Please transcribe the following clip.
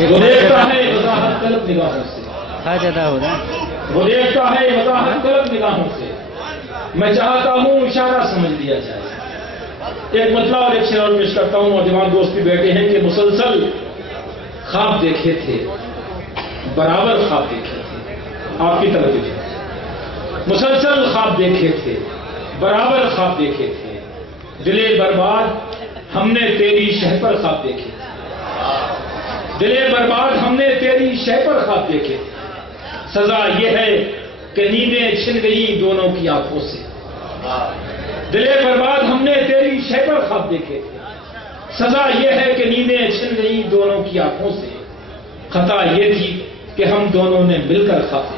وہ دیکھتا ہے وضاحت طلب نگاہوں سے، وہ دیکھتا ہے وضاحت طلب نگاہوں سے، میں چاہتا ہوں اشارہ سمجھ لیا جائے۔ ایک مطلب اور ایک شعر پیش کرتا ہوں، نوجوان دوست بھی بیٹھے ہیں کہ مسلسل خواب دیکھے تھے، برابر خواب دیکھے تھے، آپ کی طرف دیکھے، مسلسل خواب دیکھے تھے، برابر خواب دیکھے تھے، دلے برباد ہم نے تیری شہ پر خواب دیکھے تھے، دلے برباد ہم نے تیری شہ پر خواب دیکھے تھے، سزا یہ ہے کہ نیندیں چھن گئی دونوں کی آنکھوں سے، دلے برباد ہم نے تیری شہ پر خواب دیکھے تھے، سزا یہ ہے کہ نیندیں چھن گئی دونوں کی آنکھوں سے، خطا یہ تھی کہ ہم دونوں نے مل کر خواب دیکھے۔